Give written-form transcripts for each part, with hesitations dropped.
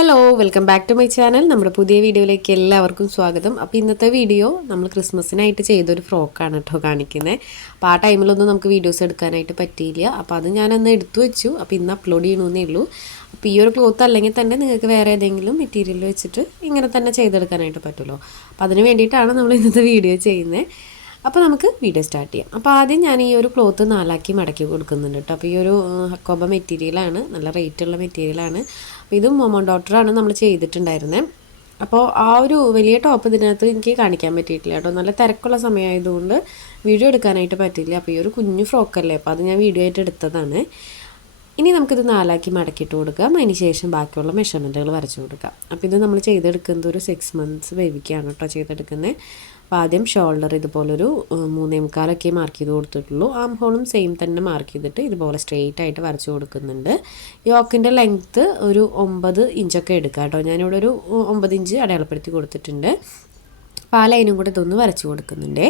Hello welcome back to my channel. നമ്മുടെ പുതിയ വീഡിയോയിലേക്ക് എല്ലാവർക്കും സ്വാഗതം. അപ്പോൾ ഇന്നത്തെ വീഡിയോ നമ്മൾ ക്രിസ്മസിനായിട്ട് ചെയ്തൊരു ഫ്രോക്കാണ് കേട്ടോ കാണിക്കുന്നത്. അപ്പോൾ ആ ടൈമിലൊന്നും നമുക്ക് വീഡിയോസ് എടുക്കാനായിട്ട് പറ്റിയില്ല. അപ്പോൾ അത് ഞാനന്ന് എടുത്തു വെച്ചു. അപ്പോൾ ഇന്ന് അപ്ലോഡ് ചെയ്യണമെന്നേ ഉള്ളൂ. അപ്പോൾ ഈ ഒരു ക്ലോത്ത് അല്ലെങ്കിൽ തന്നെ നിങ്ങൾക്ക് വേറെ ഏതെങ്കിലും മെറ്റീരിയൽ വെച്ചിട്ട് ഇങ്ങനെ തന്നെ ചെയ്തെടുക്കാനായിട്ട് പറ്റുമല്ലോ. അപ്പോൾ അതിന് വേണ്ടിയിട്ടാണ് നമ്മൾ ഇന്നത്തെ വീഡിയോ ചെയ്യുന്നത്. അപ്പോൾ നമുക്ക് വീഡിയോ സ്റ്റാർട്ട് ചെയ്യാം. അപ്പോൾ ആദ്യം ഞാൻ ഈ ഒരു ക്ലോത്ത് നാലാക്കി മടക്കി കൊടുക്കുന്നുണ്ട് കേട്ടോ. അപ്പോൾ ഈ ഒരു ഹക്കോബ മെറ്റീരിയലാണ്, നല്ല റേറ്റുള്ള മെറ്റീരിയലാണ്. അപ്പോൾ ഇത് മോമോൻ ഡോട്ടറാണ് നമ്മൾ ചെയ്തിട്ടുണ്ടായിരുന്നത്. അപ്പോൾ ആ ഒരു വലിയ ടോപ്പ് ഇതിനകത്ത് എനിക്ക് കാണിക്കാൻ പറ്റിയിട്ടില്ല കേട്ടോ. നല്ല തിരക്കുള്ള സമയമായതുകൊണ്ട് വീഡിയോ എടുക്കാനായിട്ട് പറ്റില്ല. അപ്പോൾ ഈ ഒരു കുഞ്ഞു ഫ്രോക്കല്ലേ, അപ്പോൾ അത് ഞാൻ വീഡിയോ ആയിട്ട് എടുത്തതാണ്. ഇനി നമുക്കിത് നാലാക്കി മടക്കിയിട്ട് കൊടുക്കാം. അതിന് ശേഷം ബാക്കിയുള്ള മെഷർമെൻറ്റുകൾ വരച്ച് കൊടുക്കാം. അപ്പോൾ ഇത് നമ്മൾ ചെയ്തെടുക്കുന്നത് ഒരു 6 months ബേബിക്കാണ് കേട്ടോ ചെയ്തെടുക്കുന്നത്. അപ്പോൾ ആദ്യം ഷോൾഡർ ഇതുപോലൊരു 3.25 മാർക്ക് ചെയ്ത് കൊടുത്തിട്ടുള്ളൂ. ആം ഹോളും സെയിം തന്നെ മാർക്ക് ചെയ്തിട്ട് ഇതുപോലെ സ്ട്രെയിറ്റ് ആയിട്ട് വരച്ച് കൊടുക്കുന്നുണ്ട്. യോക്കിൻ്റെ ലെങ്ത്ത് ഒരു 9 ഇഞ്ചൊക്കെ എടുക്കാം കേട്ടോ. ഞാനിവിടെ ഒരു 9 ഇഞ്ച് അടയാളപ്പെടുത്തി കൊടുത്തിട്ടുണ്ട്. അപ്പോൾ ആ ലൈനും കൂടെ ഇതൊന്ന് വരച്ച് കൊടുക്കുന്നുണ്ട്.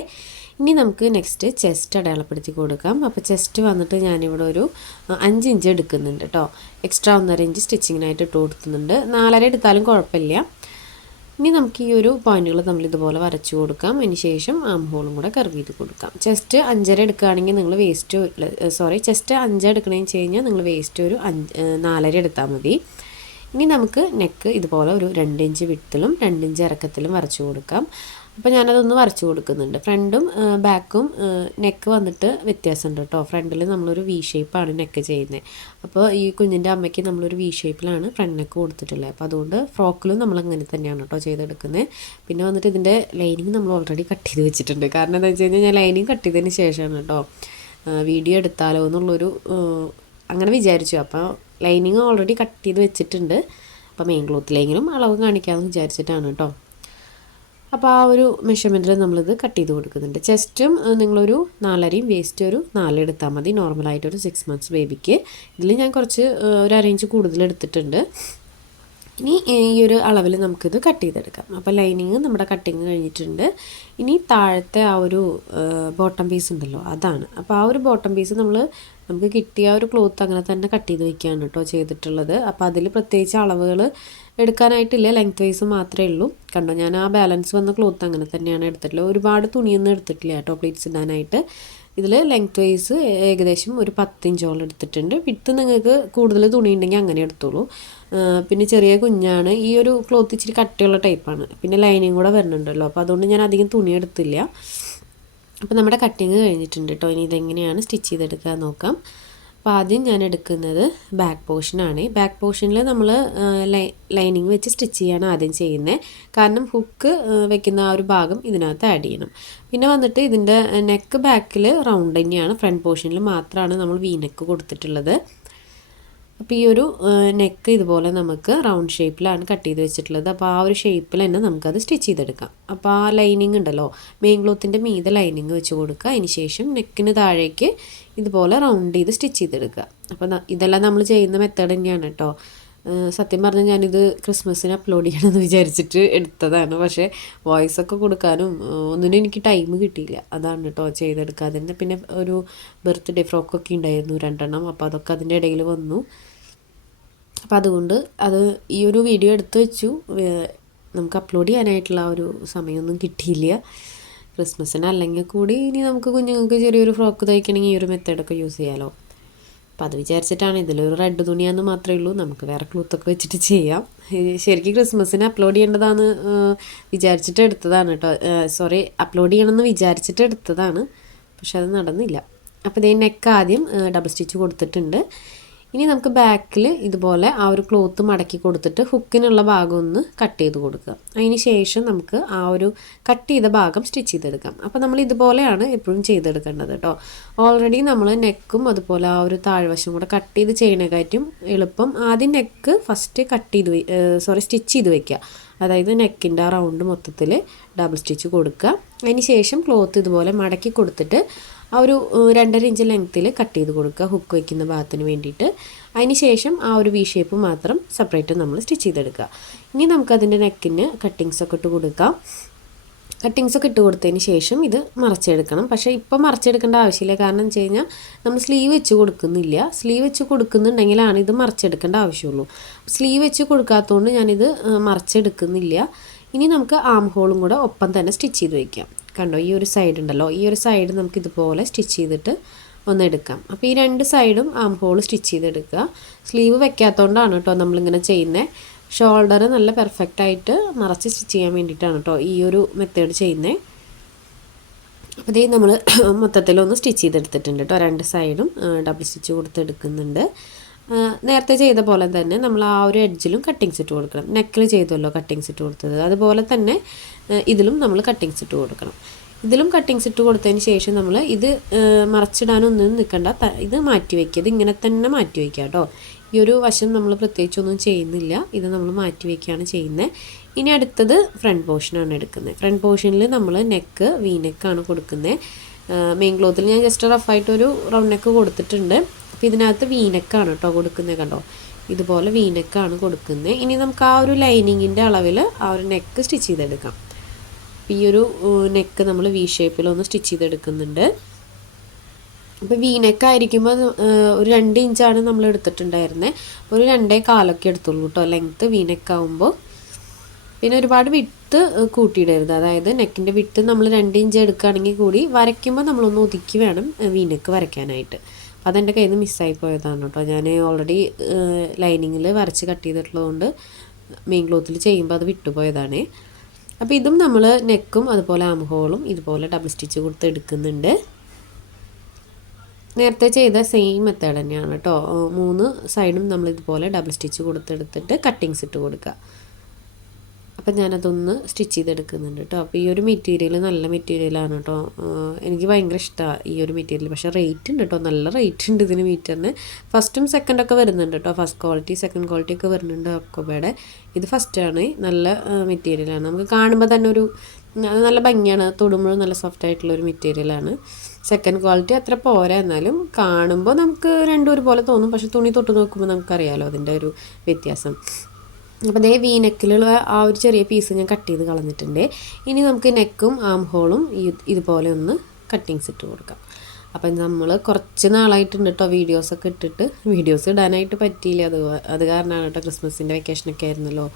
ഇനി നമുക്ക് നെക്സ്റ്റ് ചെസ്റ്റ് അടയാളപ്പെടുത്തി കൊടുക്കാം. അപ്പോൾ ചെസ്റ്റ് വന്നിട്ട് ഞാനിവിടെ ഒരു 5 ഇഞ്ച് എടുക്കുന്നുണ്ട് കേട്ടോ. എക്സ്ട്രാ 1.5 ഇഞ്ച് സ്റ്റിച്ചിങ്ങിനായിട്ട് ഇട്ട് കൊടുക്കുന്നുണ്ട്. 4.5 എടുത്താലും കുഴപ്പമില്ല. ഇനി നമുക്ക് ഈ ഒരു പോയിന്റുകൾ നമ്മൾ ഇതുപോലെ വരച്ചു കൊടുക്കാം. അതിന് ശേഷം ആം ഹോളും കൂടെ കർവ് ചെയ്ത് കൊടുക്കാം. ചെസ്റ്റ് 5.5 എടുക്കുകയാണെങ്കിൽ നിങ്ങൾ ചെസ്റ്റ് 5 എടുക്കണമെന്ന് വെച്ച് കഴിഞ്ഞാൽ നിങ്ങൾ വേസ്റ്റ് ഒരു 4.5 എടുത്താൽ മതി. ഇനി നമുക്ക് നെക്ക് ഇതുപോലെ ഒരു 2 ഇഞ്ച് വിഡ്ത്തിലും 2 ഇഞ്ച് ഇറക്കത്തിലും വരച്ചു കൊടുക്കാം. അപ്പോൾ ഞാനതൊന്ന് വരച്ചു കൊടുക്കുന്നുണ്ട്. ഫ്രണ്ടും ബാക്കും നെക്ക് വന്നിട്ട് വ്യത്യാസമുണ്ട് കേട്ടോ. ഫ്രണ്ടിൽ നമ്മളൊരു വി ഷേപ്പാണ് നെക്ക് ചെയ്യുന്നത്. അപ്പോൾ ഈ കുഞ്ഞിൻ്റെ അമ്മയ്ക്ക് നമ്മളൊരു വി ഷേപ്പിലാണ് ഫ്രണ്ട് നെക്ക് കൊടുത്തിട്ടുള്ളത്. അപ്പോൾ അതുകൊണ്ട് ഫ്രോക്കിലും നമ്മൾ അങ്ങനെ തന്നെയാണ് കേട്ടോ ചെയ്തെടുക്കുന്നത്. പിന്നെ വന്നിട്ട് ഇതിൻ്റെ ലൈനിങ് നമ്മൾ ഓൾറെഡി കട്ട് ചെയ്ത് വെച്ചിട്ടുണ്ട്. കാരണം എന്താ വെച്ച് കഴിഞ്ഞാൽ ഞാൻ ലൈനിങ് കട്ട് ചെയ്തതിന് ശേഷമാണ് കേട്ടോ വീഡിയോ എടുത്താലോ എന്നുള്ളൊരു അങ്ങനെ വിചാരിച്ചു. അപ്പോൾ ലൈനിങ് ഓൾറെഡി കട്ട് ചെയ്ത് വെച്ചിട്ടുണ്ട്. അപ്പോൾ മെയിൻ ക്ലോത്തിലെങ്കിലും അളവ് കാണിക്കാമെന്ന് വിചാരിച്ചിട്ടാണ് കേട്ടോ. അപ്പോൾ ആ ഒരു മെഷർമെൻറ്റിൽ നമ്മളിത് കട്ട് ചെയ്ത് കൊടുക്കുന്നുണ്ട്. ചെസ്റ്റും നിങ്ങളൊരു 4.5 വേസ്റ്റ് ഒരു 4 എടുത്താൽ മതി. നോർമലായിട്ടൊരു 6 months ബേബിക്ക്. ഇതിൽ ഞാൻ കുറച്ച് ഒരു 1 ഇഞ്ച് കൂടുതൽ എടുത്തിട്ടുണ്ട്. ഇനി ഈ ഒരു അളവിൽ നമുക്കിത് കട്ട് ചെയ്തെടുക്കാം. അപ്പോൾ ലൈനിങ് നമ്മുടെ കട്ടിങ് കഴിഞ്ഞിട്ടുണ്ട്. ഇനി താഴത്തെ ആ ഒരു ബോട്ടം പീസ് ഉണ്ടല്ലോ, അതാണ്. അപ്പോൾ ആ ഒരു ബോട്ടം പീസ് നമുക്ക് കിട്ടിയ ഒരു ക്ലോത്ത് അങ്ങനെ തന്നെ കട്ട് ചെയ്ത് വയ്ക്കുകയാണ് കേട്ടോ ചെയ്തിട്ടുള്ളത്. അപ്പോൾ അതിൽ പ്രത്യേകിച്ച് അളവുകൾ എടുക്കാനായിട്ടില്ല, ലെങ്ത് വൈസ് മാത്രമേ ഉള്ളൂ. കണ്ടോ, ഞാൻ ആ ബാലൻസ് വന്ന ക്ലോത്ത് അങ്ങനെ തന്നെയാണ് എടുത്തിട്ടുള്ളത്. ഒരുപാട് തുണിയൊന്നും എടുത്തിട്ടില്ല കേട്ടോ പ്ലീറ്റ്സ് ഇടാനായിട്ട്. ഇതിൽ ലെങ്ത് വൈസ് ഏകദേശം ഒരു 10 ഇഞ്ചോളം എടുത്തിട്ടുണ്ട്. വിട്ട് നിങ്ങൾക്ക് കൂടുതൽ തുണി ഉണ്ടെങ്കിൽ അങ്ങനെ എടുത്തോളൂ. പിന്നെ ചെറിയ കുഞ്ഞാണ്, ഈ ഒരു ക്ലോത്ത് ഇച്ചിരി കട്ടിയുള്ള ടൈപ്പാണ്. പിന്നെ ലൈനിങ് കൂടെ വരുന്നുണ്ടല്ലോ, അപ്പോൾ അതുകൊണ്ട് ഞാൻ അധികം തുണി എടുത്തില്ല. അപ്പോൾ നമ്മുടെ കട്ടിങ് കഴിഞ്ഞിട്ടുണ്ട് കേട്ടോ. ഇനി ഇതെങ്ങനെയാണ് സ്റ്റിച്ച് ചെയ്തെടുക്കാൻ നോക്കാം. അപ്പോൾ ആദ്യം ഞാൻ എടുക്കുന്നത് ബാക്ക് പോർഷനാണ്. ബാക്ക് പോർഷനിൽ നമ്മൾ ലൈനിങ് വെച്ച് സ്റ്റിച്ച് ചെയ്യാണ് ആദ്യം ചെയ്യുന്നത്. കാരണം ഹുക്ക് വെക്കുന്ന ആ ഒരു ഭാഗം ഇതിനകത്ത് ആഡ് ചെയ്യണം. പിന്നെ വന്നിട്ട് ഇതിൻ്റെ നെക്ക് ബാക്കിൽ റൗണ്ട് തന്നെയാണ്, ഫ്രണ്ട് പോർഷനിൽ മാത്രമാണ് നമ്മൾ വി നെക്ക് കൊടുത്തിട്ടുള്ളത്. അപ്പോൾ ഈ ഒരു നെക്ക് ഇതുപോലെ നമുക്ക് റൗണ്ട് ഷേപ്പിലാണ് കട്ട് ചെയ്ത് വെച്ചിട്ടുള്ളത്. അപ്പോൾ ആ ഒരു ഷേപ്പിൽ തന്നെ നമുക്കത് സ്റ്റിച്ച് ചെയ്തെടുക്കാം. അപ്പോൾ ആ ലൈനിങ് ഉണ്ടല്ലോ, മെയിൻ ക്ലോത്തിൻ്റെ മീതെ ലൈനിങ് വെച്ച് കൊടുക്കുക. അതിന് ശേഷം നെക്കിന് താഴേക്ക് ഇതുപോലെ റൗണ്ട് ചെയ്ത് സ്റ്റിച്ച് ചെയ്തെടുക്കുക. അപ്പോൾ ഇതെല്ലാം നമ്മൾ ചെയ്യുന്ന മെത്തേഡ് തന്നെയാണ് കേട്ടോ. സത്യം പറഞ്ഞാൽ ഞാനിത് ക്രിസ്മസിന് അപ്ലോഡ് ചെയ്യണമെന്ന് വിചാരിച്ചിട്ട് എടുത്തതാണ്. പക്ഷേ വോയിസൊക്കെ കൊടുക്കാനും ഒന്നിനും എനിക്ക് ടൈം കിട്ടിയില്ല. അതാണ് കേട്ടോ ചെയ്തെടുക്കാതെ. പിന്നെ ഒരു ബർത്ത്ഡേ ഫ്രോക്കൊക്കെ ഉണ്ടായിരുന്നു 2 എണ്ണം. അപ്പോൾ അതൊക്കെ അതിൻ്റെ ഇടയിൽ വന്നു. അപ്പോൾ അതുകൊണ്ട് ഈ ഒരു വീഡിയോ എടുത്തു വെച്ചു. നമുക്ക് അപ്ലോഡ് ചെയ്യാനായിട്ടുള്ള ഒരു സമയമൊന്നും കിട്ടിയില്ല ക്രിസ്മസിന്. അല്ലെങ്കിൽ കൂടി ഇനി നമുക്ക് കുഞ്ഞുങ്ങൾക്ക് ചെറിയൊരു ഫ്രോക്ക് തയ്ക്കണമെങ്കിൽ ഈ ഒരു മെത്തേഡൊക്കെ യൂസ് ചെയ്യാമല്ലോ. അപ്പോൾ അത് വിചാരിച്ചിട്ടാണ്. ഇതിലൊരു റെഡ് തുണിയാന്ന് മാത്രമേ ഉള്ളൂ, നമുക്ക് വേറെ ക്ലോത്തൊക്കെ വെച്ചിട്ട് ചെയ്യാം. ശരിക്കും ക്രിസ്മസിന് അപ്ലോഡ് ചെയ്യേണ്ടതാണ് വിചാരിച്ചിട്ട് എടുത്തതാണ് കേട്ടോ. അപ്ലോഡ് ചെയ്യണമെന്ന് വിചാരിച്ചിട്ട് എടുത്തതാണ്, പക്ഷെ അത് നടന്നില്ല. അപ്പോൾ ഇതേ നെക്ക് ആദ്യം ഡബിൾ സ്റ്റിച്ച് കൊടുത്തിട്ടുണ്ട്. ഇനി നമുക്ക് ബാക്കിൽ ഇതുപോലെ ആ ഒരു ക്ലോത്ത് മടക്കി കൊടുത്തിട്ട് ഹുക്കിനുള്ള ഭാഗം ഒന്ന് കട്ട് ചെയ്ത് കൊടുക്കുക. അതിന് ശേഷം നമുക്ക് ആ ഒരു കട്ട് ചെയ്ത ഭാഗം സ്റ്റിച്ച് ചെയ്തെടുക്കാം. അപ്പോൾ നമ്മൾ ഇതുപോലെയാണ് എപ്പോഴും ചെയ്തെടുക്കേണ്ടത് കേട്ടോ. ഓൾറെഡി നമ്മൾ നെക്കും അതുപോലെ ആ ഒരു താഴ്വശം കൂടെ കട്ട് ചെയ്ത് ചെയ്യണേക്കാറ്റും എളുപ്പം ആദ്യം നെക്ക് ഫസ്റ്റ് സ്റ്റിച്ച് ചെയ്ത് വയ്ക്കുക. അതായത് നെക്കിൻ്റെ ആ റൗണ്ട് മൊത്തത്തിൽ ഡബിൾ സ്റ്റിച്ച് കൊടുക്കുക. അതിന് ശേഷം ക്ലോത്ത് ഇതുപോലെ മടക്കി കൊടുത്തിട്ട് ആ ഒരു 2.5 ഇഞ്ച് ലെങ്ത്തിൽ കട്ട് ചെയ്ത് കൊടുക്കുക ഹുക്ക് വയ്ക്കുന്ന ഭാഗത്തിന് വേണ്ടിയിട്ട്. അതിന് ശേഷം ആ ഒരു വി ഷേപ്പ് മാത്രം സെപ്പറേറ്റ് നമ്മൾ സ്റ്റിച്ച് ചെയ്തെടുക്കുക. ഇനി നമുക്കതിൻ്റെ നെക്കിന് കട്ടിങ്സൊക്കെ ഇട്ട് കൊടുക്കാം. കട്ടിങ്സ് ഒക്കെ ഇട്ട് കൊടുത്തതിന് ശേഷം ഇത് മറച്ചെടുക്കണം. പക്ഷേ ഇപ്പം മറച്ചെടുക്കേണ്ട ആവശ്യമില്ല. കാരണം എന്ന് വെച്ച് കഴിഞ്ഞാൽ നമ്മൾ സ്ലീവ് വെച്ച് കൊടുക്കുന്നില്ല. സ്ലീവ് വെച്ച് കൊടുക്കുന്നുണ്ടെങ്കിലാണ് ഇത് മറച്ചെടുക്കേണ്ട ആവശ്യമുള്ളൂ. സ്ലീവ് വെച്ച് കൊടുക്കാത്തതുകൊണ്ട് ഞാനിത് മറച്ചെടുക്കുന്നില്ല. ഇനി നമുക്ക് ആം ഹോളും കൂടെ ഒപ്പം തന്നെ സ്റ്റിച്ച് ചെയ്ത് വയ്ക്കാം. കണ്ടോ, ഈ ഒരു സൈഡ് ഉണ്ടല്ലോ, ഈ ഒരു സൈഡ് നമുക്ക് ഇതുപോലെ സ്റ്റിച്ച് ചെയ്തിട്ട് ഒന്ന് എടുക്കാം. അപ്പോൾ ഈ രണ്ട് സൈഡും ആം ഹോൾ സ്റ്റിച്ച് ചെയ്തെടുക്കുക. സ്ലീവ് വെക്കാത്തതുകൊണ്ടാണ് കേട്ടോ നമ്മളിങ്ങനെ ചെയ്യുന്നത്. ഷോൾഡർ നല്ല പെർഫെക്റ്റായിട്ട് മറച്ച് സ്റ്റിച്ച് ചെയ്യാൻ വേണ്ടിയിട്ടാണ് കേട്ടോ ഈ ഒരു മെത്തേഡ് ചെയ്യുന്നത്. അപ്പോൾ ഇതേ നമ്മൾ മൊത്തത്തിലൊന്ന് സ്റ്റിച്ച് ചെയ്തെടുത്തിട്ടുണ്ട് കേട്ടോ. രണ്ട് സൈഡും ഡബിൾ സ്റ്റിച്ച് കൊടുത്തെടുക്കുന്നുണ്ട്. നേരത്തെ ചെയ്ത പോലെ തന്നെ നമ്മൾ ആ ഒരു എഡ്ജിലും കട്ടിങ്സ് ഇട്ട് കൊടുക്കണം. നെക്കിൽ ചെയ്തല്ലോ കട്ടിങ്സ് ഇട്ട് കൊടുത്തത്, അതുപോലെ തന്നെ ഇതിലും നമ്മൾ കട്ടിങ്സ് ഇട്ട് കൊടുക്കണം. ഇതിലും കട്ടിങ്സ് ഇട്ട് കൊടുത്തതിന് ശേഷം നമ്മൾ ഇത് മറച്ചിടാനൊന്നും നിൽക്കണ്ട, ഇത് മാറ്റി വയ്ക്കുക. ഇത് ഇങ്ങനെ തന്നെ മാറ്റി വയ്ക്കുക കേട്ടോ. ഈ ഒരു വശം നമ്മൾ പ്രത്യേകിച്ചൊന്നും ചെയ്യുന്നില്ല, ഇത് നമ്മൾ മാറ്റി വയ്ക്കുകയാണ് ചെയ്യുന്നത്. ഇനി അടുത്തത് ഫ്രണ്ട് പോർഷനാണ് എടുക്കുന്നത്. ഫ്രണ്ട് പോർഷനിൽ നമ്മൾ നെക്ക് നെക്കാണ് കൊടുക്കുന്നത്. മെയിൻ ക്ലോത്തിൽ ഞാൻ ജസ്റ്റ് റഫായിട്ടൊരു റൗണ്ട് നെക്ക് കൊടുത്തിട്ടുണ്ട്. അപ്പോൾ ഇതിനകത്ത് നെക്കാണ് കേട്ടോ കൊടുക്കുന്നത്. കണ്ടോ, ഇതുപോലെ നെക്കാണ് കൊടുക്കുന്നത്. ഇനി നമുക്ക് ആ ഒരു ലൈനിങ്ങിൻ്റെ അളവിൽ ആ ഒരു നെക്ക് സ്റ്റിച്ച് ചെയ്തെടുക്കാം. ഈ ഒരു നെക്ക് നമ്മൾ ഷേപ്പിലൊന്ന് സ്റ്റിച്ച് ചെയ്തെടുക്കുന്നുണ്ട്. അപ്പോൾ നെക്കായിരിക്കുമ്പോൾ ഒരു 2 ഇഞ്ചാണ് നമ്മൾ എടുത്തിട്ടുണ്ടായിരുന്നത്. ഒരു 2.25 എടുത്തുള്ളൂ കേട്ടോ ലെങ്ത്ത് നെക്കാവുമ്പോൾ. പിന്നെ ഒരുപാട് വിട്ട് കൂട്ടിയിടരുത്. അതായത് നെക്കിൻ്റെ വിട്ട് നമ്മൾ 2 ഇഞ്ച് എടുക്കുകയാണെങ്കിൽ കൂടി വരയ്ക്കുമ്പോൾ നമ്മളൊന്ന് ഒതുക്കി വേണം നെക്ക് വരയ്ക്കാനായിട്ട്. അപ്പോൾ അതെൻ്റെ കയ്യിൽ നിന്ന് മിസ്സായി പോയതാണ് കേട്ടോ. ഞാൻ ഓൾറെഡി ലൈനിങ്ങിൽ വരച്ച് കട്ട് ചെയ്തിട്ടുള്ളതുകൊണ്ട് മെയിൻ ക്ലോത്തിൽ ചെയ്യുമ്പോൾ അത് വിട്ടുപോയതാണ്. അപ്പോൾ ഇതും നമ്മൾ നെക്കും അതുപോലെ ആം ഹോളും ഇതുപോലെ ഡബിൾ സ്റ്റിച്ച് കൊടുത്ത് എടുക്കുന്നുണ്ട്. നേരത്തെ ചെയ്ത സെയിം മെത്തേഡ് തന്നെയാണ് കേട്ടോ. 3 സൈഡും നമ്മൾ ഇതുപോലെ ഡബിൾ സ്റ്റിച്ച് കൊടുത്തെടുത്തിട്ട് കട്ടിങ്സ് ഇട്ട് കൊടുക്കുക. അപ്പം ഞാനതൊന്ന് സ്റ്റിച്ച് ചെയ്തെടുക്കുന്നുണ്ട് കേട്ടോ. അപ്പോൾ ഈ ഒരു മെറ്റീരിയൽ നല്ല മെറ്റീരിയലാണ് കേട്ടോ. എനിക്ക് ഭയങ്കര ഇഷ്ടമാണ് ഈ ഒരു മെറ്റീരിയൽ. പക്ഷേ റേറ്റ് ഉണ്ട് കേട്ടോ, നല്ല റേറ്റ് ഉണ്ട് ഇതിന് മീറ്ററിന്. ഫസ്റ്റും സെക്കൻഡൊക്കെ വരുന്നുണ്ട് കേട്ടോ. ഫസ്റ്റ് ക്വാളിറ്റി സെക്കൻഡ് ക്വാളിറ്റി ഒക്കെ വരുന്നുണ്ട് അക്കോബയുടെ. ഇത് ഫസ്റ്റാണ്. നല്ല മെറ്റീരിയലാണ്. നമുക്ക് കാണുമ്പോൾ തന്നെ ഒരു നല്ല ഭംഗിയാണ്, തൊടുമ്പോഴും നല്ല സോഫ്റ്റ് ആയിട്ടുള്ളൊരു മെറ്റീരിയലാണ്. സെക്കൻഡ് ക്വാളിറ്റി അത്ര പോരാ, എന്നാലും കാണുമ്പോൾ നമുക്ക് രണ്ടും ഒരുപോലെ തോന്നും. പക്ഷേ തുണി തൊട്ട് നോക്കുമ്പോൾ നമുക്കറിയാമല്ലോ അതിൻ്റെ ഒരു വ്യത്യാസം. അപ്പോൾ അതേ നെക്കിലുള്ള ആ ഒരു ചെറിയ പീസ് ഞാൻ കട്ട് ചെയ്ത് കളഞ്ഞിട്ടുണ്ട്. ഇനി നമുക്ക് നെക്കും ആം ഹോളും ഇതുപോലെ ഒന്ന് കട്ടിങ്സ് ഇട്ട് കൊടുക്കാം. അപ്പം നമ്മൾ കുറച്ച് നാളായിട്ടുണ്ട് കേട്ടോ വീഡിയോസൊക്കെ ഇട്ടിട്ട്. വീഡിയോസ് ഇടാനായിട്ട് പറ്റിയില്ല. അത് കാരണമാണ് കേട്ടോ, ക്രിസ്മസിൻ്റെ വെക്കേഷനൊക്കെ ആയിരുന്നല്ലോ.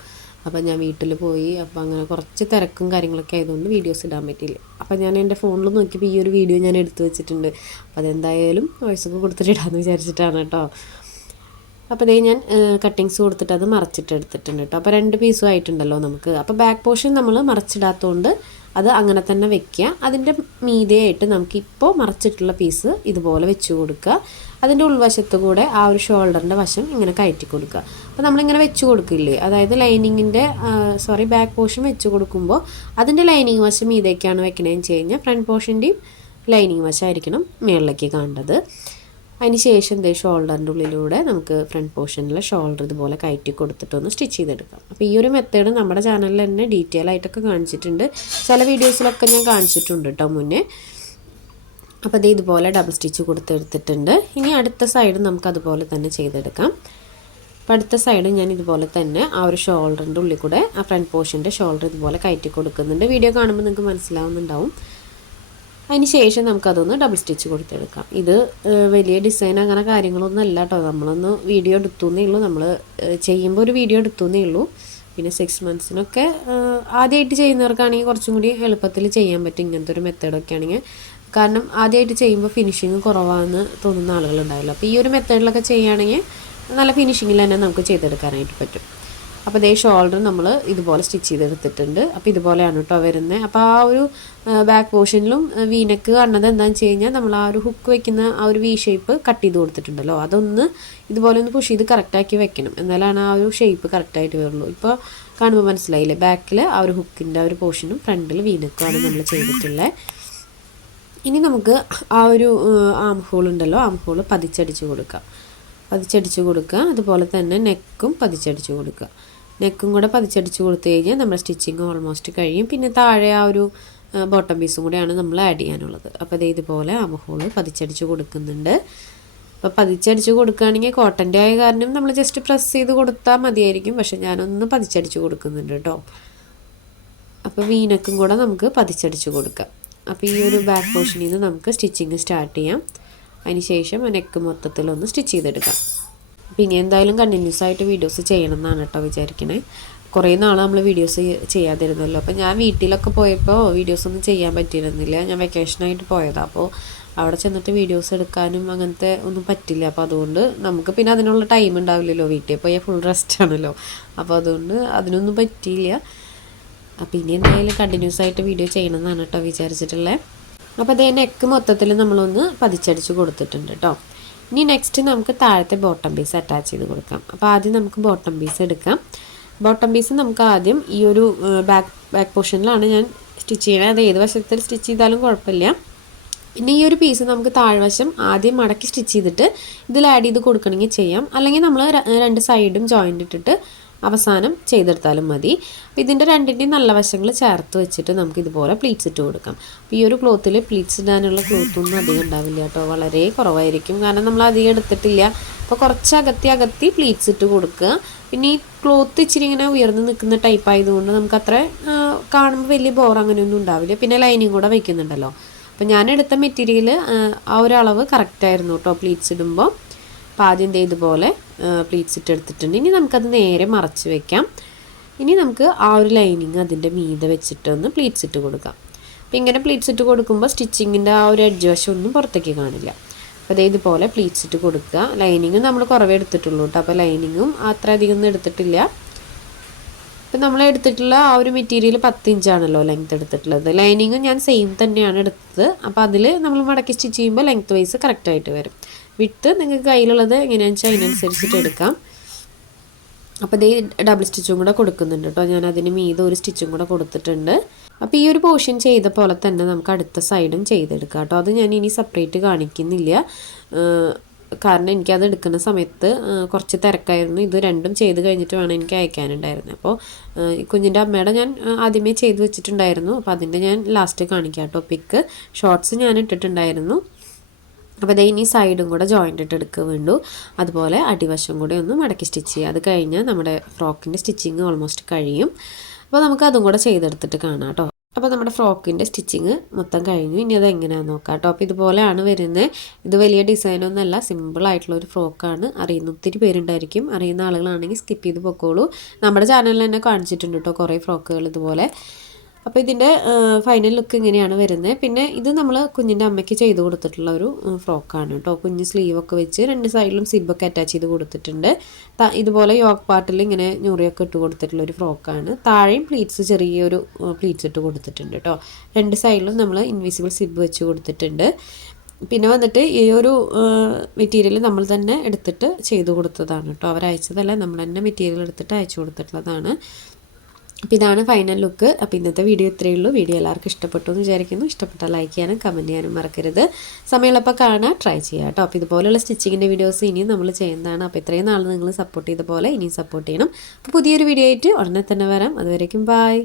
അപ്പം ഞാൻ വീട്ടിൽ പോയി. അപ്പോൾ അങ്ങനെ കുറച്ച് തിരക്കും കാര്യങ്ങളൊക്കെ ആയതുകൊണ്ട് വീഡിയോസ് ഇടാൻ പറ്റിയില്ല. അപ്പോൾ ഞാൻ എൻ്റെ ഫോണിൽ നോക്കിയപ്പോൾ ഈ ഒരു വീഡിയോ ഞാൻ എടുത്തു വെച്ചിട്ടുണ്ട്. അപ്പോൾ അതെന്തായാലും വോയിസൊക്കെ കൊടുത്തിട്ട് ഇടാമെന്ന് വിചാരിച്ചിട്ടാണ് കേട്ടോ. അപ്പോൾ അതേ ഞാൻ കട്ടിങ്സ് കൊടുത്തിട്ട് അത് മറച്ചിട്ട് എടുത്തിട്ടുണ്ട് കേട്ടോ. അപ്പോൾ 2 പീസും ആയിട്ടുണ്ടല്ലോ നമുക്ക്. അപ്പോൾ ബാക്ക് പോർഷൻ നമ്മൾ മറച്ചിടാത്തതുകൊണ്ട് അത് അങ്ങനെ തന്നെ വെക്കുക. അതിൻ്റെ മീതെയായിട്ട് നമുക്കിപ്പോൾ മറച്ചിട്ടുള്ള പീസ് ഇതുപോലെ വെച്ച് കൊടുക്കുക. അതിൻ്റെ ഉൾവശത്ത് കൂടെ ആ ഒരു ഷോൾഡറിൻ്റെ വശം ഇങ്ങനെ കയറ്റി കൊടുക്കുക. അപ്പോൾ നമ്മളിങ്ങനെ വെച്ച് കൊടുക്കില്ലേ, അതായത് ലൈനിങ്ങിൻ്റെ ബാക്ക് പോർഷൻ വെച്ച് കൊടുക്കുമ്പോൾ അതിൻ്റെ ലൈനിങ് വശം മീതേക്കാണ് വെക്കണതെന്ന് വെച്ച് കഴിഞ്ഞാൽ ഫ്രണ്ട് പോർഷൻ്റെയും ലൈനിങ് വശമായിരിക്കണം മുകളിലേക്ക് കാണേണ്ടത്. അതിന് ശേഷം ഷോൾഡറിൻ്റെ ഉള്ളിലൂടെ നമുക്ക് ഫ്രണ്ട് പോർഷനിലെ ഷോൾഡർ ഇതുപോലെ കയറ്റി കൊടുത്തിട്ടൊന്ന് സ്റ്റിച്ച് ചെയ്തെടുക്കാം. അപ്പോൾ ഈ ഒരു മെത്തേഡ് നമ്മുടെ ചാനലിൽ തന്നെ ഡീറ്റെയിൽ ആയിട്ടൊക്കെ കാണിച്ചിട്ടുണ്ട്. ചില വീഡിയോസിലൊക്കെ ഞാൻ കാണിച്ചിട്ടുണ്ട് കേട്ടോ മുന്നേ. അപ്പോൾ അത് ഇതുപോലെ ഡബിൾ സ്റ്റിച്ച് കൊടുത്തെടുത്തിട്ടുണ്ട്. ഇനി അടുത്ത സൈഡ് നമുക്ക് അതുപോലെ തന്നെ ചെയ്തെടുക്കാം. അപ്പോൾ അടുത്ത സൈഡ് ഞാൻ ഇതുപോലെ തന്നെ ആ ഒരു ഷോൾഡറിൻ്റെ ഉള്ളിൽ കൂടെ ആ ഫ്രണ്ട് പോർഷൻ്റെ ഷോൾഡർ ഇതുപോലെ കയറ്റി കൊടുക്കുന്നുണ്ട്. വീഡിയോ കാണുമ്പോൾ നിങ്ങൾക്ക് മനസ്സിലാവുന്നുണ്ടാവും. അതിന് ശേഷം നമുക്കതൊന്ന് ഡബിൾ സ്റ്റിച്ച് കൊടുത്തെടുക്കാം. ഇത് വലിയ ഡിസൈൻ അങ്ങനെ കാര്യങ്ങളൊന്നും അല്ല കേട്ടോ. നമ്മളൊന്ന് വീഡിയോ എടുത്തുന്നേ ഉള്ളൂ. നമ്മൾ ചെയ്യുമ്പോൾ ഒരു വീഡിയോ എടുത്തുന്നേ ഉള്ളൂ. പിന്നെ 6 മന്ത്സിനൊക്കെ ആദ്യമായിട്ട് ചെയ്യുന്നവർക്കാണെങ്കിൽ കുറച്ചും കൂടി എളുപ്പത്തിൽ ചെയ്യാൻ പറ്റും ഇങ്ങനത്തെ ഒരു മെത്തേഡൊക്കെ ആണെങ്കിൽ. കാരണം ആദ്യമായിട്ട് ചെയ്യുമ്പോൾ ഫിനിഷിങ് കുറവാണെന്ന് തോന്നുന്ന ആളുകളുണ്ടാവില്ല. അപ്പോൾ ഈ ഒരു മെത്തേഡിലൊക്കെ ചെയ്യുകയാണെങ്കിൽ നല്ല ഫിനിഷിങ്ങിൽ തന്നെ നമുക്ക് ചെയ്തെടുക്കാനായിട്ട് പറ്റും. അപ്പോൾ അതേ ഷോൾഡർ നമ്മൾ ഇതുപോലെ സ്റ്റിച്ച് ചെയ്തെടുത്തിട്ടുണ്ട്. അപ്പോൾ ഇതുപോലെയാണ് കേട്ടോ വരുന്നത്. അപ്പോൾ ആ ഒരു ബാക്ക് പോർഷനിലും നെക്ക് കാണുന്നത് എന്താണെന്ന് വെച്ച് കഴിഞ്ഞാൽ നമ്മൾ ആ ഒരു ഹുക്ക് വെക്കുന്ന ആ ഒരു ഷേപ്പ് കട്ട് ചെയ്ത് കൊടുത്തിട്ടുണ്ടല്ലോ, അതൊന്ന് ഇതുപോലെ ഒന്ന് പുഷ് ചെയ്ത് കറക്റ്റാക്കി വെക്കണം. എന്നാലാണ് ആ ഒരു ഷേപ്പ് കറക്റ്റായിട്ട് വരുള്ളൂ. ഇപ്പോൾ കാണുമ്പോൾ മനസ്സിലായില്ലേ, ബാക്കിൽ ആ ഒരു ഹുക്കിൻ്റെ ആ ഒരു പോർഷനും ഫ്രണ്ടിൽ നെക്കുമാണ് നമ്മൾ ചെയ്തിട്ടുള്ളത്. ഇനി നമുക്ക് ആ ഒരു ആം ഹോൾ ഉണ്ടല്ലോ, ആം ഹോൾ പതിച്ചടിച്ച് കൊടുക്കുക. അതുപോലെ തന്നെ നെക്കും പതിച്ചടിച്ച് കൊടുക്കുക. നെക്കും കൂടെ പതിച്ചടിച്ച് കൊടുത്തു കഴിഞ്ഞാൽ നമ്മുടെ സ്റ്റിച്ചിങ് ഓൾമോസ്റ്റ് കഴിയും. പിന്നെ താഴെ ആ ഒരു ബോട്ടം പീസും കൂടെയാണ് നമ്മൾ ആഡ് ചെയ്യാനുള്ളത്. അപ്പോൾ അതേ ഇതുപോലെ ആം ഹോൾ പതിച്ചടിച്ച് കൊടുക്കുന്നുണ്ട്. അപ്പോൾ പതിച്ചടിച്ച് കൊടുക്കുകയാണെങ്കിൽ കോട്ടൻ്റെ ആയ കാരണം നമ്മൾ ജസ്റ്റ് പ്രസ് ചെയ്ത് കൊടുത്താൽ മതിയായിരിക്കും. പക്ഷേ ഞാനൊന്ന് പതിച്ചടിച്ച് കൊടുക്കുന്നുണ്ട് കേട്ടോ. അപ്പോൾ വീനക്കും കൂടെ നമുക്ക് പതിച്ചടിച്ച് കൊടുക്കാം. അപ്പോൾ ഈ ഒരു ബാക്ക് പോർഷനിൽ നിന്ന് നമുക്ക് സ്റ്റിച്ചിങ് സ്റ്റാർട്ട് ചെയ്യാം. അതിന് ശേഷം നെക്ക് മൊത്തത്തിലൊന്ന് സ്റ്റിച്ച് ചെയ്തെടുക്കാം. അപ്പോൾ ഇനി എന്തായാലും കണ്ടിന്യൂസ് ആയിട്ട് വീഡിയോസ് ചെയ്യണം എന്നാണ് കേട്ടോ വിചാരിക്കണേ. കുറേ നാൾ നമ്മൾ വീഡിയോസ് ചെയ്യാതിരുന്നല്ലോ. അപ്പോൾ ഞാൻ വീട്ടിലൊക്കെ പോയപ്പോൾ വീഡിയോസൊന്നും ചെയ്യാൻ പറ്റിയിരുന്നില്ല. ഞാൻ വെക്കേഷനായിട്ട് പോയതാണ്. അപ്പോൾ അവിടെ ചെന്നിട്ട് വീഡിയോസ് എടുക്കാനും അങ്ങനത്തെ ഒന്നും പറ്റില്ല. അപ്പോൾ അതുകൊണ്ട് നമുക്ക് പിന്നെ അതിനുള്ള ടൈം ഉണ്ടാവില്ലല്ലോ. വീട്ടിൽ പോയാൽ ഫുൾ റെസ്റ്റ് ആണല്ലോ. അപ്പോൾ അതുകൊണ്ട് അതിനൊന്നും പറ്റിയില്ല. അപ്പോൾ ഇനി എന്തായാലും കണ്ടിന്യൂസ് ആയിട്ട് വീഡിയോ ചെയ്യണം എന്നാണ് കേട്ടോ വിചാരിച്ചിട്ടുള്ളത്. അപ്പോൾ അതേ നെക്ക് മൊത്തത്തിൽ നമ്മളൊന്ന് പതിച്ചടിച്ച് കൊടുത്തിട്ടുണ്ട് കേട്ടോ. ഇനി നെക്സ്റ്റ് നമുക്ക് താഴത്തെ ബോട്ടം പീസ് അറ്റാച്ച് ചെയ്ത് കൊടുക്കാം. അപ്പോൾ ആദ്യം നമുക്ക് ബോട്ടം പീസ് എടുക്കാം. ബോട്ടം പീസ് നമുക്ക് ആദ്യം ഈ ഒരു ബാക്ക് പോർഷനിലാണ് ഞാൻ സ്റ്റിച്ച് ചെയ്യണത്. അത് ഏത് വശത്തിൽ സ്റ്റിച്ച് ചെയ്താലും കുഴപ്പമില്ല. പിന്നെ ഈ ഒരു പീസ് നമുക്ക് താഴ്വശം ആദ്യം മടക്കി സ്റ്റിച്ച് ചെയ്തിട്ട് ഇതിൽ ആഡ് ചെയ്ത് കൊടുക്കണമെങ്കിൽ ചെയ്യാം. അല്ലെങ്കിൽ നമ്മൾ രണ്ട് സൈഡും ജോയിൻ്റ് ഇട്ടിട്ട് അവസാനം ചെയ്തെടുത്താലും മതി. അപ്പോൾ ഇതിൻ്റെ രണ്ടിൻ്റെയും നല്ല വശങ്ങൾ ചേർത്ത് വെച്ചിട്ട് നമുക്ക് ഇതുപോലെ പ്ലീറ്റ്സ് ഇട്ട് കൊടുക്കാം. അപ്പോൾ ഈ ഒരു ക്ലോത്തിൽ പ്ലീറ്റ്സ് ഇടാനുള്ള ക്ലോത്തൊന്നും അധികം ഉണ്ടാവില്ല കേട്ടോ. വളരെ കുറവായിരിക്കും. കാരണം നമ്മൾ അധികം എടുത്തിട്ടില്ല. അപ്പോൾ കുറച്ച് അകത്തി പ്ലീറ്റ്സ് ഇട്ട് കൊടുക്കുക. പിന്നെ ഈ ക്ലോത്ത് ഇച്ചിരി ഇങ്ങനെ ഉയർന്ന് നിൽക്കുന്ന ടൈപ്പ് ആയതുകൊണ്ട് നമുക്ക് അത്ര കാണുമ്പോൾ വലിയ ബോർ അങ്ങനെയൊന്നും ഉണ്ടാവില്ല. പിന്നെ ലൈനിങ് കൂടെ വയ്ക്കുന്നുണ്ടല്ലോ. അപ്പോൾ ഞാൻ എടുത്ത മെറ്റീരിയൽ ആ ഒരു അളവ് കറക്റ്റായിരുന്നു കേട്ടോ പ്ലീറ്റ്സ് ഇടുമ്പോൾ. അപ്പോൾ ആദ്യം ഇതുപോലെ പ്ലീറ്റ്സ് ഇട്ട് എടുത്തിട്ടുണ്ട്. ഇനി നമുക്കത് നേരെ മറച്ച് വെക്കാം. ഇനി നമുക്ക് ആ ഒരു ലൈനിങ് അതിൻ്റെ മീതെ വെച്ചിട്ടൊന്ന് പ്ലീറ്റ്സ് ഇട്ട് കൊടുക്കാം. അപ്പോൾ ഇങ്ങനെ പ്ലീറ്റ്സ് ഇട്ട് കൊടുക്കുമ്പോൾ സ്റ്റിച്ചിങ്ങിൻ്റെ ആ ഒരു എഡ്ജ് വശം ഒന്നും പുറത്തേക്ക് കാണില്ല. അപ്പോൾ ഇതുപോലെ പ്ലീറ്റ്സ് ഇട്ട് കൊടുക്കുക. ലൈനിങ് നമ്മൾ കുറവേ എടുത്തിട്ടുള്ളൂ കേട്ടോ. അപ്പോൾ ലൈനിങ്ങും അത്ര അധികം ഒന്നും എടുത്തിട്ടില്ല. ഇപ്പം നമ്മൾ എടുത്തിട്ടുള്ള ആ ഒരു മെറ്റീരിയൽ 10 ഇഞ്ചാണല്ലോ ലെങ്ത് എടുത്തിട്ടുള്ളത്. ലൈനിങ്ങും ഞാൻ സെയിം തന്നെയാണ് എടുത്തത്. അപ്പോൾ അതിൽ നമ്മൾ മടക്കി സ്റ്റിച്ച് ചെയ്യുമ്പോൾ ലെങ്ത് വൈസ് കറക്റ്റായിട്ട് വരും. വിട്ട് നിങ്ങൾക്ക് കയ്യിലുള്ളത് എങ്ങനെയാണെന്ന് വെച്ചാൽ അതിനനുസരിച്ചിട്ട് എടുക്കാം. അപ്പോൾ ഡബിൾ സ്റ്റിച്ചും കൂടെ കൊടുക്കുന്നുണ്ട് കേട്ടോ. ഞാൻ അതിന് മീതെ ഒരു സ്റ്റിച്ചും കൂടെ കൊടുത്തിട്ടുണ്ട്. അപ്പോൾ ഈ ഒരു പോർഷൻ ചെയ്ത പോലെ തന്നെ നമുക്ക് അടുത്ത സൈഡും ചെയ്തെടുക്കാം കേട്ടോ. അത് ഞാൻ ഇനി സെപ്പറേറ്റ് കാണിക്കുന്നില്ല. കാരണം എനിക്കത് എടുക്കുന്ന സമയത്ത് കുറച്ച് തിരക്കായിരുന്നു. ഇത് രണ്ടും ചെയ്ത് കഴിഞ്ഞിട്ട് വേണം എനിക്ക് അയക്കാനുണ്ടായിരുന്നത്. അപ്പോൾ കുഞ്ഞിൻ്റെ അമ്മയുടെ ഞാൻ ആദ്യമേ ചെയ്ത് വെച്ചിട്ടുണ്ടായിരുന്നു. അപ്പോൾ അതിൻ്റെ ഞാൻ ലാസ്റ്റ് കാണിക്കാം കേട്ടോ. പിക്ക് ഷോർട്സ് ഞാൻ ഇട്ടിട്ടുണ്ടായിരുന്നു. അപ്പോൾ ഇനി സൈഡും കൂടെ ജോയിൻ്റ് ഇട്ട് എടുക്കുക വേണ്ടു. അതുപോലെ അടിവശം കൂടെ ഒന്ന് മടക്കി സ്റ്റിച്ച് ചെയ്യുക. അത് കഴിഞ്ഞാൽ നമ്മുടെ ഫ്രോക്കിൻ്റെ സ്റ്റിച്ചിങ് ഓൾമോസ്റ്റ് കഴിയും. അപ്പോൾ നമുക്ക് അതും കൂടെ ചെയ്തെടുത്തിട്ട് കാണാം കേട്ടോ. അപ്പോൾ നമ്മുടെ ഫ്രോക്കിൻ്റെ സ്റ്റിച്ചിങ് മൊത്തം കഴിഞ്ഞു. ഇനി അത് എങ്ങനെയാണെന്ന് നോക്കാം കേട്ടോ. അപ്പോൾ ഇതുപോലെയാണ് വരുന്നത്. ഇത് വലിയ ഡിസൈനൊന്നുമല്ല, സിമ്പിളായിട്ടുള്ളൊരു ഫ്രോക്കാണ്. അറിയുന്ന ഒത്തിരി പേരുണ്ടായിരിക്കും. അറിയുന്ന ആളുകളാണെങ്കിൽ സ്കിപ്പ് ചെയ്ത് പൊക്കോളൂ. നമ്മുടെ ചാനലിൽ തന്നെ കാണിച്ചിട്ടുണ്ട് കേട്ടോ കുറേ ഫ്രോക്കുകൾ ഇതുപോലെ. അപ്പോൾ ഇതിൻ്റെ ഫൈനൽ ലുക്ക് ഇങ്ങനെയാണ് വരുന്നത്. പിന്നെ ഇത് നമ്മൾ കുഞ്ഞിൻ്റെ അമ്മയ്ക്ക് ചെയ്ത് കൊടുത്തിട്ടുള്ള ഒരു ഫ്രോക്കാണ് കേട്ടോ. കുഞ്ഞ് സ്ലീവൊക്കെ വെച്ച് രണ്ട് സൈഡിലും സിബൊക്കെ അറ്റാച്ച് ചെയ്ത് കൊടുത്തിട്ടുണ്ട്. ഇതുപോലെ യോക്ക് പാർട്ടിൽ ഇങ്ങനെ ഞൊറിയൊക്കെ ഇട്ട് കൊടുത്തിട്ടുള്ള ഒരു ഫ്രോക്കാണ്. താഴെയും പ്ലീറ്റ്സ് ചെറിയൊരു പ്ലീറ്റ്സ് ഇട്ട് കൊടുത്തിട്ടുണ്ട് കേട്ടോ. രണ്ട് സൈഡിലും നമ്മൾ ഇൻവിസിബിൾ സിബ് വെച്ച് കൊടുത്തിട്ടുണ്ട്. പിന്നെ വന്നിട്ട് ഈ ഒരു മെറ്റീരിയൽ നമ്മൾ തന്നെ എടുത്തിട്ട് ചെയ്ത് കൊടുത്തതാണ് കേട്ടോ. അവരയച്ചതല്ല, നമ്മൾ തന്നെ മെറ്റീരിയൽ എടുത്തിട്ട് അയച്ചു കൊടുത്തിട്ടുള്ളതാണ്. അപ്പോൾ ഇതാണ് ഫൈനൽ ലുക്ക്. അപ്പോൾ ഇന്നത്തെ വീഡിയോ ഇത്രയേ ഉള്ളൂ. വീഡിയോ എല്ലാവർക്കും ഇഷ്ടപ്പെട്ടു എന്ന് വിചാരിക്കുന്നു. ഇഷ്ടപ്പെട്ടാൽ ലൈക്ക് ചെയ്യാനും കമൻറ്റ് ചെയ്യാനും മറക്കരുത്. സമയമുള്ളപ്പോൾ കാണാൻ ട്രൈ ചെയ്യാം കേട്ടോ. അപ്പോൾ ഇതുപോലെയുള്ള സ്റ്റിച്ചിങ്ങിൻ്റെ വീഡിയോസ് ഇനിയും നമ്മൾ ചെയ്യുന്നതാണ്. അപ്പോൾ ഇത്രയും നാൾ നിങ്ങൾ സപ്പോർട്ട് ചെയ്ത പോലെ ഇനിയും സപ്പോർട്ട് ചെയ്യണം. അപ്പോൾ പുതിയൊരു വീഡിയോ ആയിട്ട് ഉടനെ തന്നെ വരാം. അതുവരേക്കും ബൈ.